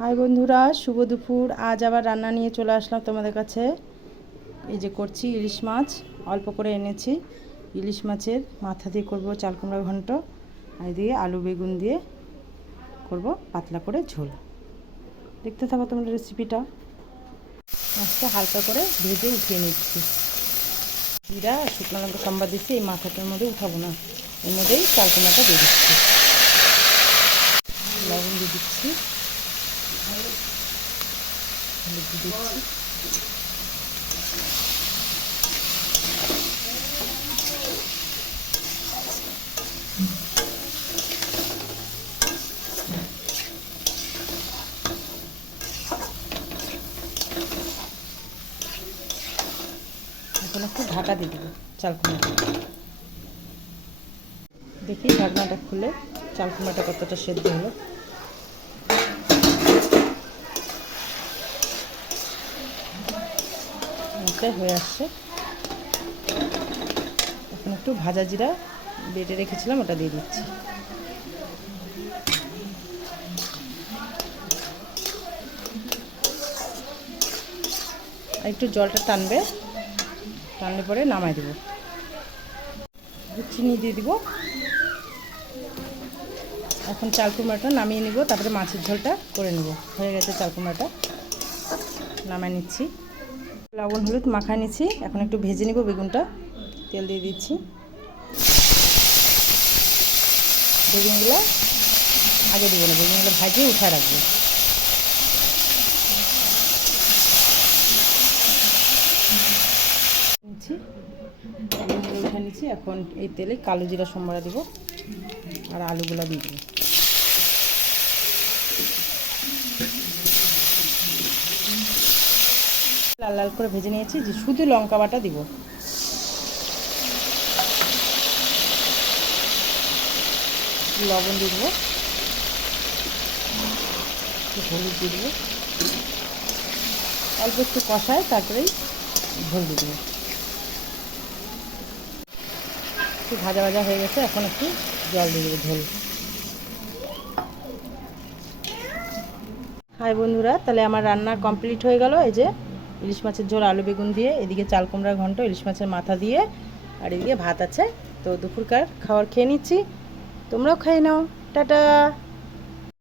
High বন্ধুরা, শুভ দুপুর। আজ আবার রান্না নিয়ে চলে আসলাম তোমাদের কাছে। এই যে করছি ইলিশ মাছ, অল্প করে এনেছি। ইলিশ মাছের মাথা দিয়ে করব চাল কুমড়া ঘন্ট, আর দিয়ে আলু বেগুন দিয়ে করব পাতলা করে ঝোল। দেখতে থাকো তোমরা রেসিপিটা। মাছটা হালকা করে ভেজে উঠিয়ে নিচ্ছি। জিরা শুকনো লঙ্কা সম্বাদ দিচ্ছি, এই মাথাটার মধ্যে উঠাবো না, এর মধ্যেই চাল কুমড়াটা দিয়ে দিচ্ছি, লবণ দিয়ে দিচ্ছি, হলুদ দিয়ে দিচ্ছি, এখন একটু ঢাকা দিয়ে দেবো চাল কুমড়াটা। দেখি ঢাকনাটা খুলে চাল কুমড়াটা কতটা সেদ্ধ হলো। এটা হয়ে আসছে। এখন একটু ভাজা জিরা বেটে রেখেছিলাম, ওটা দিয়ে দিচ্ছি। আর একটু জলটা টানলে পরে নামাই দেবো। চিনি দিয়ে দিব। এখন চাল কুমড়াটা নামিয়ে নিব, তারপরে মাছের ঝোলটা করে নেব। হয়ে গেছে চাল কুমড়াটা, নামাই নিচ্ছি। লবণ হলুদ মাখায় নিচ্ছি। এখন একটু ভেজে নিব বেগুনটা। তেল দিয়ে দিচ্ছি। বেগুনগুলো আগে দেবো না, বেগুনগুলো ভাজিয়ে উঠে রাখবো। নিচ্ছি, বেগুনগুলো উঠে নিচ্ছি। এখন এই তেলে কালো জিরা সম্বরা দেবো আর আলুগুলো দিয়ে দেবো। লাল লাল করে ভেজে নিয়েছি, যে শুধু লঙ্কা বাটা দিব। লবণ দিয়ে দেবো, হলুদ দিয়ে দেবো, অল্প একটু কষায় তারপরেই ঝোল দিয়ে দেবো। একটু ভাজা ভাজা হয়ে গেছে, এখন একটু জল দিয়ে দেবো ঝোল। হাই বন্ধুরা, তাহলে আমার রান্না কমপ্লিট হয়ে গেল। এই যে ইলিশ মাছের ঝোল আলু বেগুন দিয়ে, এদিকে চাল কুমড়ার ঘন্ট ইলিশ মাছের মাথা দিয়ে, আর এদিকে ভাত আছে। তো দুপুরকার খাবার খেয়ে নিচ্ছি, তোমরাও খেয়ে নাও। টাটা।